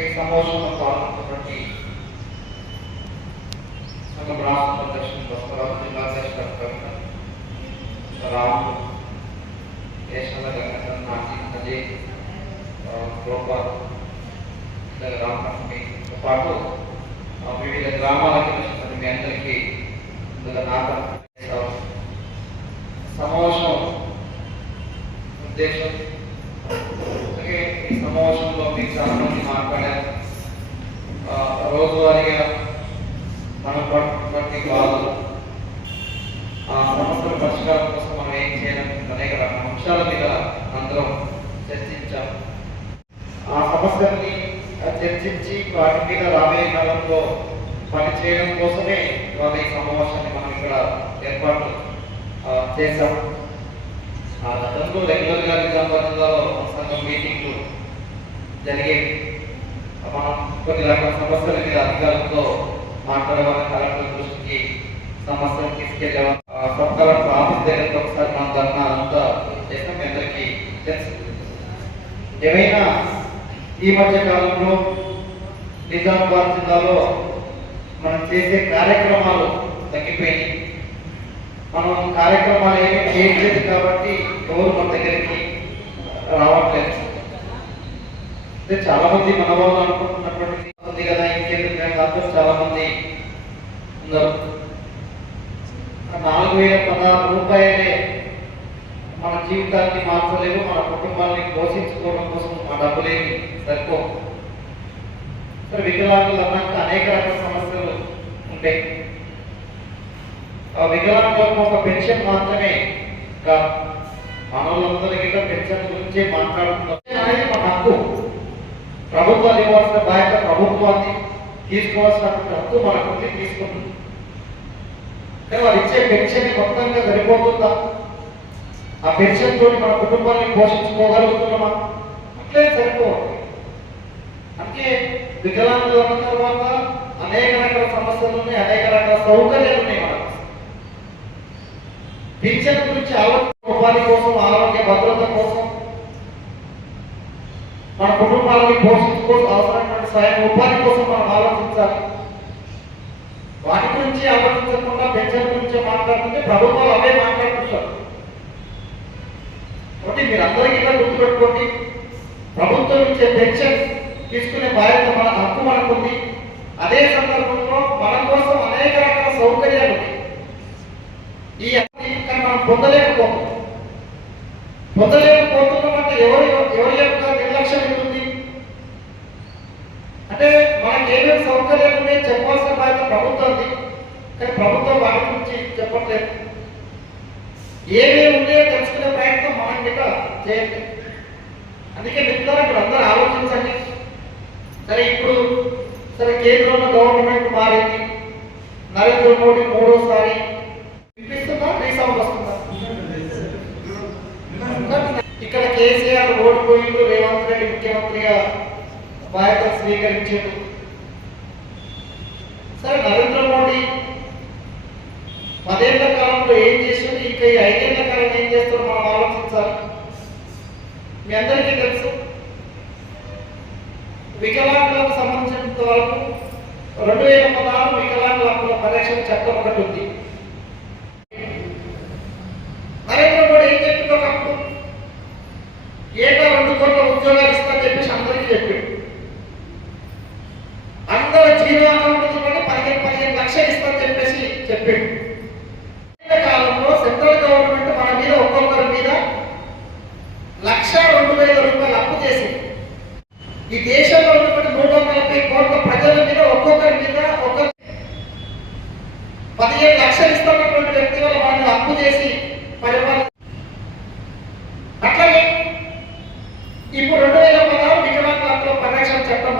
ఈ సమావేశంలో పాల్గొన్నటువంటి సంఘం రాష్ట్ర అధ్యక్షులు బసవరాజు, జిల్లా అధ్యక్షుడు రాము, దేశాల గంగన్, నాటి అజయ్, గోపాల్, రామకృష్ణతో పాటు వివిధ గ్రామాలకు వచ్చిన మీ అందరికీ సమావేశం ఉద్దేశం. అలాగే ఈ సమావేశంలో మీకు చాలా మంది మాట్లాడారు. రోజువారీగా మనం పడుతున్నటువంటి బాధలు, ఆ సమస్యల పరిష్కారం కోసం మనం ఏం చేయడం అనేక అంశాల మీద అందరం చర్చించాం. ఆ సమస్యల్ని చర్చించి వాటి మీద రాబోయే కాలంలో పని చేయడం కోసమే ఇవాళ ఈ సమావేశాన్ని మనం ఇక్కడ ఏర్పాటు చేశాం. ఆ గతంలో రెగ్యులర్గా నిజామాబాద్ జిల్లాలో సంఘం మీటింగ్లు జరిగేవి. మనం కొన్ని రకాల సమస్యల మీద అధికారులతో మాట్లాడేవాళ్ళ కలెక్టర్ దృష్టికి సమస్యలు తీసుకెళ్ళేవాళ్ళ సబ్ కలెక్టర్ ఆఫీస్ దగ్గరికి ఒకసారి మనం ధర్నా అంతా చేస్తాం. మీ అందరికీ తెలుసు. ఏమైనా ఈ మధ్య కాలంలో నిజామాబాద్ జిల్లాలో మనం చేసే కార్యక్రమాలు తగ్గిపోయినాయి. మనం కార్యక్రమాలు ఏమీ చేయట్లేదు కాబట్టి ఎవరు మన దగ్గరికి రావట్లేదు. అంటే చాలా మంది మన వాళ్ళు అనుకుంటున్నటువంటి ఉంది కదా, ఇంకెందుకు మేము దాంట్లో చాలా మంది ఉన్నారు. 4016 రూపాయలే మన జీవితాన్ని మార్చలేదు, మన కుటుంబాన్ని పోషించుకోవడం కోసం ఆ డబ్బులేమి సరిపో. సరే, వికలాంగులు అన్నాక అనేక రకాల సమస్యలు ఉంటాయి. ఆ వికలాంగులకు ఒక పెన్షన్ మాత్రమే కాదు, మనోళ్ళందరికీ పెన్షన్ గురించే మాట్లాడుతున్నారు. అనేది మన హక్కు. ప్రభుత్వాలు ఇవ్వాల్సిన బాధ్యత ప్రభుత్వాన్ని, తీసుకోవాల్సిన హక్కు మనకు తీసుకుంటుంది. కానీ వాళ్ళు ఇచ్చే పెన్షన్ మొత్తంగా సరిపోతుందా? ఆ పెన్షన్ తోటి మన కుటుంబాన్ని పోషించుకోగలుగుతున్నామా? అట్లే సరిపోవాలి. అందుకే వికలాంగులు అన్న తర్వాత అనేక రకాల సమస్యలు ఉన్నాయి, అనేక రకాల సౌకర్యాలు ఉన్నాయి. మనకు పెన్షన్ గురించి ఉపాధి కోసం, ఆరోగ్య భద్రత కోసం, మన కుటుంబాలని పోషించుకోసం అవసరమైన స్వయం ఉపాధి కోసం మనం ఆలోచించాలి. వాటి గురించి ఆలోచించకుండా పెన్షన్ గురించి మాట్లాడుతుంటే ప్రభుత్వాలు అవే మాట్లాడుతున్నారు. కాబట్టి మీరందరికీ ఇలా గుర్తుపెట్టుకోండి, ప్రభుత్వం ఇచ్చే పెన్షన్ తీసుకునే బాధ్యత మన హక్కు మనకుంది. అదే సందర్భంలో మన కోసం అనేక రకాల సౌకర్యాలు ఉన్నాయి. ఈ మనం పొందలేకపోతున్నామంటే ఎవరి యొక్క నిర్లక్ష్యం ఉంటుంది అంటే మనకి ఏమేమి సౌకర్యాలు ఉన్నాయో చెప్పాల్సిన బాధ్యత ప్రభుత్వంది. కానీ ప్రభుత్వం వాటి గురించి చెప్పట్లేదు. ఏమేమి ఉన్నాయో తెలుసుకునే ప్రయత్నం మనం గిట్ట చేయండి. అందుకే మిత్రులు ఇప్పుడు అందరూ ఆలోచించండి. సరే, ఇప్పుడు కేంద్రంలో గవర్నమెంట్ మారింది, నరేంద్ర మోడీ మూడోసారి వినిపిస్తుందా? రీసౌండ్ వస్తుందా? ఇక్కడ కేసీఆర్ ఓడిపోయిండు, రేవంత్ రెడ్డి ముఖ్యమంత్రిగా బాధ్యత స్వీకరించాడు. సరే, నరేంద్ర మోడీ 10 ఏళ్ల కాలంలో ఏం చేసిండు, ఇంకా ఈ 5 ఏళ్ల కాలం ఏం చేస్తారో మనం ఆలోచించాలి. మీ అందరికీ తెలుసు, వికలాంగులకు సంబంధించినంత వరకు 2016 వికలాంగుల హక్కుల పరిరక్షణ చట్టం ఒకటి ఉంది. నరేంద్ర మోడీ ఏం చెప్పింది? ఒకప్పుడు ఏటా 2 కోట్ల ఉద్యోగాలు ఇస్తామని చెప్పేసి అందరికీ చెప్పిండు. అందరూ జీరో అకౌంట్ 15 లక్షలు ఇస్తామని చెప్పేసి చెప్పిండు. కాలంలో సెంట్రల్ గవర్నమెంట్ మన మీద ఒక్కొక్కరి మీద 1,02,000 రూపాయలు అప్పు చేసింది. ఈ దేశంలో ఉన్నటువంటి 140 కోట్ల ప్రజల మీద ఒక్కొక్కరి మీద 15 లక్షలు ఇస్తున్నటువంటి వ్యక్తి వల్ల మనల్ని అప్పు చేసి పరిపాలన. అట్లాగే ఇప్పుడు 2016 వికలాంగుల హక్కుల పరిరక్షణ చట్టం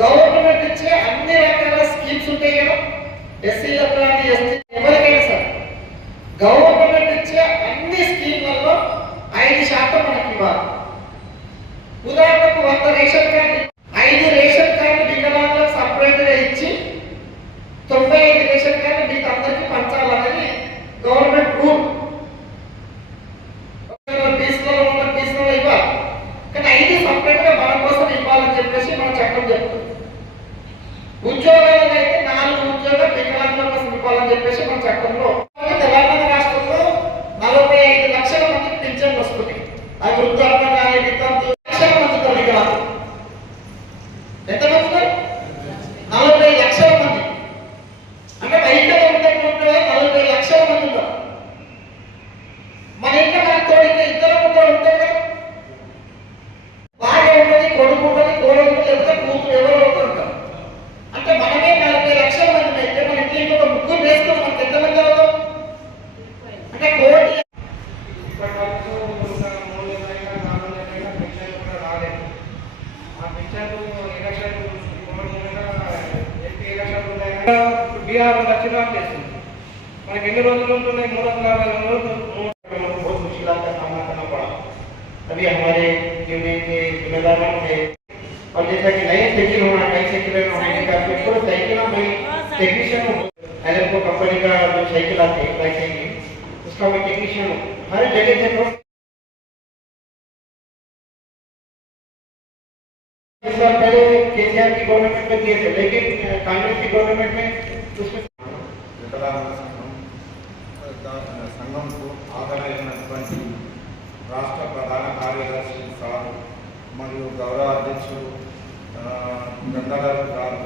గవర్నమెంట్ ఇచ్చే అన్ని రకాల స్కీమ్స్ ఉంటాయి కదా, ఎస్సీలకు కానీ ఎస్టీ ఎవరికైనా సరే గవర్నమెంట్ ఇచ్చే అన్ని స్కీమ్లలో 5% మనకి ఇవ్వాలి. ఉదాహరణకు 100 రేషన్ కార్డు, 5 రేషన్ కార్డు వికలాంగులకు సపరేట్ గా ఇచ్చి 95 రేషన్ కార్డు మీకు అందరికీ పంచాలనేది గవర్నమెంట్ రూల్. పీసులలో ఇవ్వాలి. చెప్పేసి మన చట్టం చెప్తుంది. ఉద్యోగాలను అయితే 4 ఉద్యోగాలు వికలాంగుల కోసం ఇవ్వాలని చెప్పేసి మన చట్టంలో. తెలంగాణ రాష్ట్రంలో 45 లక్షల మందికి పింఛన్లు వస్తున్నాయి. అది వృద్ధాప్యం కానీ వితంతు లక్షల మందితో వికలాంగులు ఎంతమంది? 40 లక్షల మంది. అంటే వైద్యులు ఉన్నటువంటి 40 లక్షల మందిలో మన ఇంట్లో మన తోడితే ఇద్దరు ముగ్గురు ఉంటాయి కదా, భార్య ఉంటుంది, కొడుకు ఉంటుంది, కోడలు ఉంటుంది, లేకపోతే కూతురు ఎవరో ఒకరు ఉంటారు. అంటే మనమే 40 లక్షల మంది అయితే మన ఇంట్లో ఇంకొక ముగ్గురు వేసుకుని మనకి ఎంతమంది అవుతాం? అంటే కోటి బీహార్ దక్షిణ చేస్తుంది. మనకి ఎన్ని రోజులు ఉంటున్నాయి? 360 రోజులు. बहुत मुश्किलों का सामना करना पड़ा, तभी हमारे यूनियन के जिम्मेदारों थे। और जैसा कि नई साइकिल होना, नई साइकिल होने का पेट्रोल साइकिल में टेक्नीशियन हूँ। एलएमको कंपनी का जो साइकिल आते हैं बाइक साइकिल, उसका मैं टेक्नीशियन हूँ। हर जगह से इस साल पहले केसीआर की गवर्नमेंट में दिए थे, लेकिन कांग्रेस की गवर्नमेंट में उसमें సంఘంకు ఆదరైనటువంటి రాష్ట్ర ప్రధాన కార్యదర్శి సార్ మరియు గౌరవ అధ్యక్షుడు గంగాధర్ గారు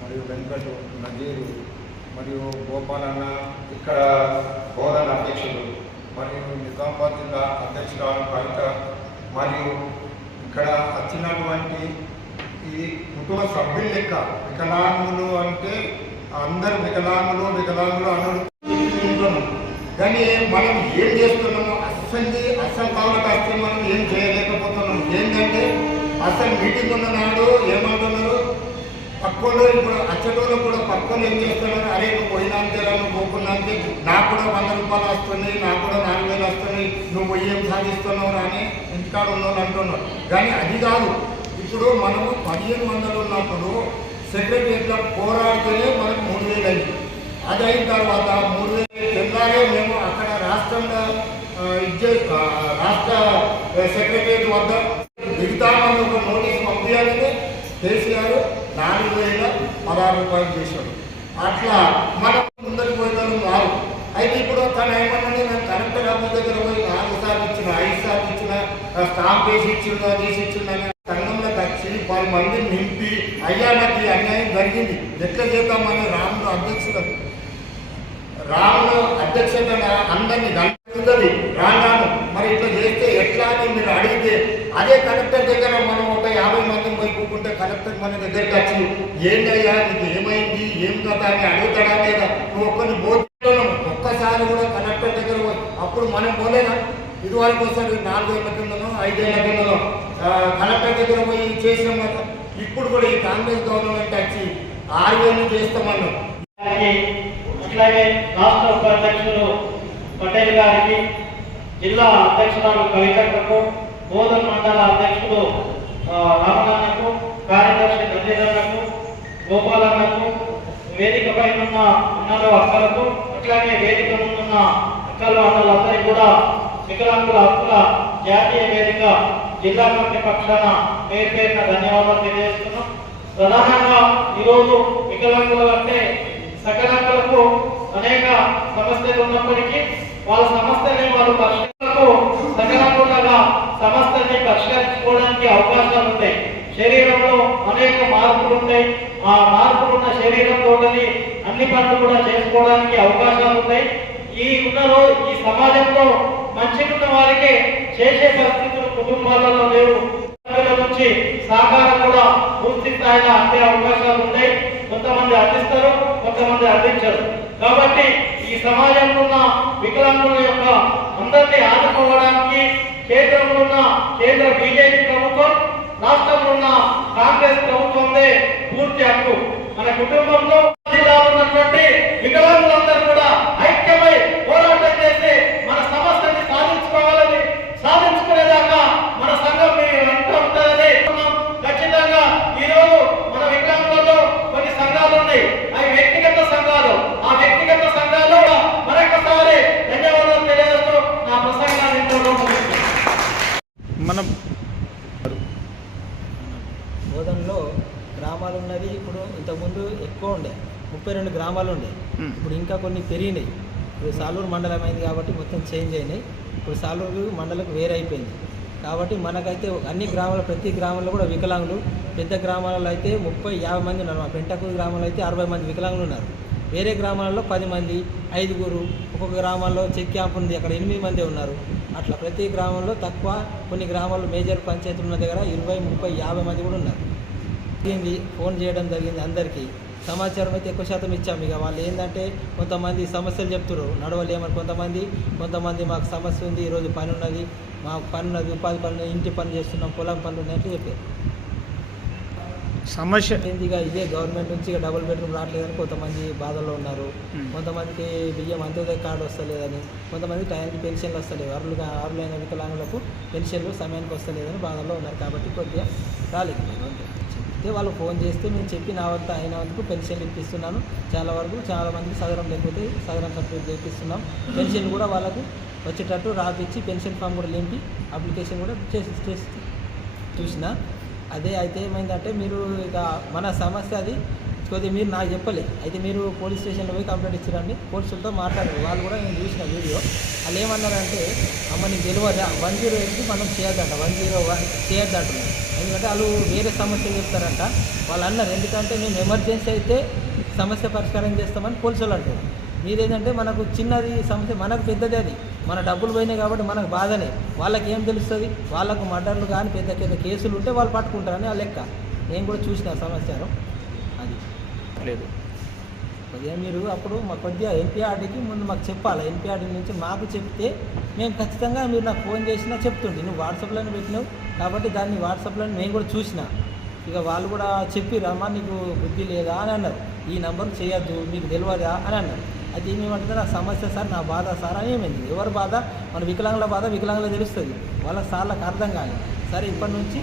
మరియు వెంకటు నజీరు మరియు గోపాలన్న, ఇక్కడ బోధన అధ్యక్షుడు మరియు నిజామాబాద్ జిల్లా అధ్యక్షురాలు కవిత, మరియు ఇక్కడ వచ్చినటువంటి ఈ కుటుంబ సభ్యుల లెక్క వికలాంగులు అంటే అందరు వికలాంగులు అన్నడు. కానీ మనం ఏం చేస్తున్నాము? అస్సలు కావాలంటే అసలు మనం ఏం చేయలేకపోతున్నాం. ఏంటంటే అసలు మీటింగ్ ఉన్న నాడు ఏమంటున్నారు, పక్కలో ఇప్పుడు అచ్చటోళ్ళు కూడా పక్కన ఏం చేస్తున్నారు, అరే నువ్వు పోయినా అంతేరా, నువ్వు పోకున్నా అంతే, నాకు కూడా 100 రూపాయలు వస్తున్నాయి, నాకు కూడా 4000 వస్తున్నాయి, నువ్వు ఏం సాధిస్తున్నావు అని ఇంటికాడ ఉన్నోళ్ళు అంటున్నారు. కానీ అది కాదు. ఇప్పుడు మనము 15 మందిలో ఉన్నప్పుడు సెక్రటరీలో పోరాడితేనే మనకు 3000 అయింది. అది అయిన తర్వాత 3000 తెల్లారే మేము అక్కడ రాష్ట్రంలో రాష్ట్ర సెక్రటరియట్ వద్ద మిగతామని ఒక నోటీస్ పంపించాలని కేసీఆర్ 4016 రూపాయలు చేశాడు. అట్లా మనం ముందరికి పోయినాను వారు. అయితే ఇప్పుడు తను ఏమన్నా నేను కలెక్టర్ ఆఫీస్ దగ్గర పోయి 4 సార్లు ఇచ్చిన, 5 సార్లు ఇచ్చిన, స్టాంప్ వేసి ఇచ్చిండు, అది వేసి ఇచ్చిందని సంఘంలోకి వచ్చి 10 మందిని నింపి అయ్యా నాకు ఈ అన్యాయం జరిగింది ఎట్లా చేద్దామని రాముడు అధ్యక్షత అందరినీ గంటుంది రాను మరి ఇట్లా చేస్తే ఎట్లా అని మీరు అడిగితే, అదే కలెక్టర్ దగ్గర మనం ఒక 50 మందిని పోయి కూకుంటే కలెక్టర్ మన దగ్గరికి వచ్చి ఏంటయ్యా నీకు ఏమైంది ఏం కదా అని అడుగుతాడా లేదా? నువ్వు ఒక్కరిని పోతున్నావు ఒక్కసారి కూడా కలెక్టర్ దగ్గర పోయి అప్పుడు మనం పోలేదా? ఇదివరకు వస్తాడు 4 ఏళ్ల కిందనో 5 ఏళ్ల కిందనో కలెక్టర్ దగ్గర పోయి చేసాం కదా. ఇప్పుడు కూడా ఈ కాంగ్రెస్ గవర్నమెంట్ వచ్చి 6000 చేస్తామన్నాం. అట్లాగే రాష్ట్ర ఉపాధ్యక్షులు పటేల్ గారికి, జిల్లా అధ్యక్షురాలు కవితకు, బోధన మండల అధ్యక్షుడు రామన్నకు, కార్యదర్శి నందిరన్నకు, గోపాలన్నకు, వేదిక పైన ఉన్న అన్నలు అక్కలకు, అట్లాగే వేదిక ముందున్న అక్కలు అన్నలందరికీ కూడా వికలాంగుల హక్కుల జాతీయ వేదిక జిల్లా కమిటీ పక్షాన పేరున ధన్యవాదాలు తెలియజేస్తున్నాం. ప్రధానంగా ఈరోజు వికలాంగులు అంటే సకలాంగులకు అనేక సమస్యలు ఉన్నప్పటికీ వాళ్ళ సమస్యని వాళ్ళు సకలాంగులుగా సమస్యని పరిష్కరించుకోవడానికి అవకాశాలు ఉంటాయి. శరీరంలో అనేక మార్పులు ఉంటాయి. ఆ మార్పులున్న శరీరంతో అన్ని పనులు కూడా చేసుకోవడానికి అవకాశాలు ఉంటాయి. ఈ సమాజంలో మంచిగున్న వారికి చేసే పరిస్థితులు కుటుంబాలలో లేవు. నుంచి సహకారం కూడా పూర్తి స్థాయిలో అందే అవకాశాలు ఉంటాయి. కొంతమంది అందిస్తారు, కొంతమంది అందించరు. కాబట్టి ఈ సమాజంలో ఉన్న వికలాంగుల యొక్క అందరినీ ఆదుకోవడానికి కేంద్రంలో ఉన్న కేంద్ర బీజేపీ ప్రభుత్వం, రాష్ట్రంలో ఉన్న కాంగ్రెస్ ప్రభుత్వందే పూర్తి హక్కు. మన కుటుంబంలో జిల్లాలో ఉన్నటువంటి వికలాంగులందరూ కూడా ఐక్యమై పోరాటం చేసి మన సమస్యని సాధించుకునేదాకా మన సంఘం అంతా ఉంటుందని ఖచ్చితంగా. ఈరోజు మన వికలాంగులలో కొన్ని సంఘాలు ఉన్నాయి, అవి వ్యక్తిగత సంఘాలు. ఆ వ్యక్తిగత సంఘాలు మరొకసారి ధన్యవాదాలు తెలియజేస్తూ నా ప్రసంగాన్ని మనం బోధనలో గ్రామాలు ఉన్నది. ఇప్పుడు ఇంతకుముందు ఎక్కువ ఉండే 32 గ్రామాలు ఉండే. ఇప్పుడు ఇంకా కొన్ని పెరిగినాయి. ఇప్పుడు సాలూరు మండలం అయింది కాబట్టి మొత్తం చేంజ్ అయినాయి. ఇప్పుడు సాలూరు మండలం వేరే అయిపోయింది కాబట్టి మనకైతే అన్ని గ్రామాలు ప్రతి గ్రామంలో కూడా వికలాంగులు, పెద్ద గ్రామాలలో అయితే 30-50 మంది ఉన్నారు. మా పెంటకూరు గ్రామంలో అయితే 60 మంది వికలాంగులు ఉన్నారు. వేరే గ్రామాలలో 10 మంది, 5గురు, ఒక్కొక్క గ్రామాల్లో చెక్ క్యాంప్ ఉంది, అక్కడ 8 మంది ఉన్నారు. అట్లా ప్రతి గ్రామంలో తక్కువ, కొన్ని గ్రామాల్లో మేజర్ పంచాయతీలు ఉన్న దగ్గర 20, 30, 50 మంది కూడా ఉన్నారు. దీన్ని ఫోన్ చేయడం జరిగింది అందరికీ. సమాచారం అయితే ఎక్కువ శాతం ఇచ్చాము. ఇక వాళ్ళు ఏంటంటే కొంతమంది సమస్యలు చెప్తున్నారు, నడవలేమని. కొంతమంది మాకు సమస్య ఉంది, ఈరోజు పని ఉన్నది, మాకు పని ఉన్నది, ఉపాధి పని, ఇంటి పని చేస్తున్నాం, పొలం పనులు ఉన్నట్టు చెప్పారు. సమస్య ఇక ఇదే గవర్నమెంట్ నుంచి ఇక డబుల్ బెడ్రూమ్ రావట్లేదని కొంతమంది బాధల్లో ఉన్నారు. కొంతమందికి బియ్యం అంత్యోదయ కార్డు వస్తలేదని, కొంతమంది టైంకి పెన్షన్లు వస్తలేవు. అర్హులైన వికలాంగులకు పెన్షన్లు సమయానికి వస్తలేదని బాధల్లో ఉన్నారు. కాబట్టి కొద్దిగా రాలేకపోయారు అంతే. చెప్తే వాళ్ళు ఫోన్ చేస్తే నేను చెప్పి నా వద్ద అయినందుకు పెన్షన్లు ఇప్పిస్తున్నాను. చాలా మందికి సదరం లేకపోతే సదరం కంప్లీట్ చేపిస్తున్నాం. పెన్షన్ కూడా వాళ్ళకు వచ్చేటట్టు రాపిచ్చి పెన్షన్ ఫామ్ కూడా నింపి అప్లికేషన్ కూడా చేసి చూసిన. అదే అయితే ఏమైందంటే మీరు ఇక మన సమస్య అది కొద్దిగా మీరు నాకు చెప్పలే. అయితే మీరు పోలీస్ స్టేషన్లో పోయి కంప్లైంట్ ఇచ్చారండి. పోలీసులతో మాట్లాడారు. వాళ్ళు కూడా నేను చూసిన వీడియో. వాళ్ళు ఏమన్నారంటే అమ్మ నీకు తెలియదా 108కి మనం చేయొద్దంట, 101 చేయొద్దంటున్నారు. ఎందుకంటే వాళ్ళు వేరే సమస్య చెప్తారంట. వాళ్ళు అన్నారు ఎందుకంటే మేము ఎమర్జెన్సీ అయితే సమస్య పరిష్కారం చేస్తామని పోలీసులు అంటారు. మీరేంటంటే మనకు చిన్నది సమస్య, మనకు పెద్దది అది, మన డబ్బులు పోయినాయి కాబట్టి మనకు బాధనే. వాళ్ళకి ఏం తెలుస్తుంది? వాళ్ళకు మర్డర్లు కానీ పెద్ద కేసులు ఉంటే వాళ్ళు పట్టుకుంటారని ఆ లెక్క. నేను కూడా చూసిన సమాచారం అది లేదు. కొద్దిగా మీరు అప్పుడు మాకు కొద్దిగా ఎన్పిఆర్డీకి ముందు మాకు చెప్పాలి. ఎన్పిఆర్డీ నుంచి మాకు చెప్తే మేము ఖచ్చితంగా మీరు నాకు ఫోన్ చేసినా చెప్తుండే. నువ్వు వాట్సాప్లోనే పెట్టినావు కాబట్టి దాన్ని వాట్సాప్లో మేము కూడా చూసిన. ఇక వాళ్ళు కూడా చెప్పిరమ్మా నీకు బుద్ధి లేదా అని అన్నారు. ఈ నెంబర్ చేయొద్దు, మీకు తెలియదా అని అన్నారు. అది ఏమేమంటే నా సమస్య సార్, నా బాధ సార్ అని ఏమైంది. ఎవరి బాధ? మన వికలాంగుల బాధ వికలాంగులకు తెలుస్తుంది. వాళ్ళ సార్లకు అర్థం కాదు. సరే ఇప్పటి నుంచి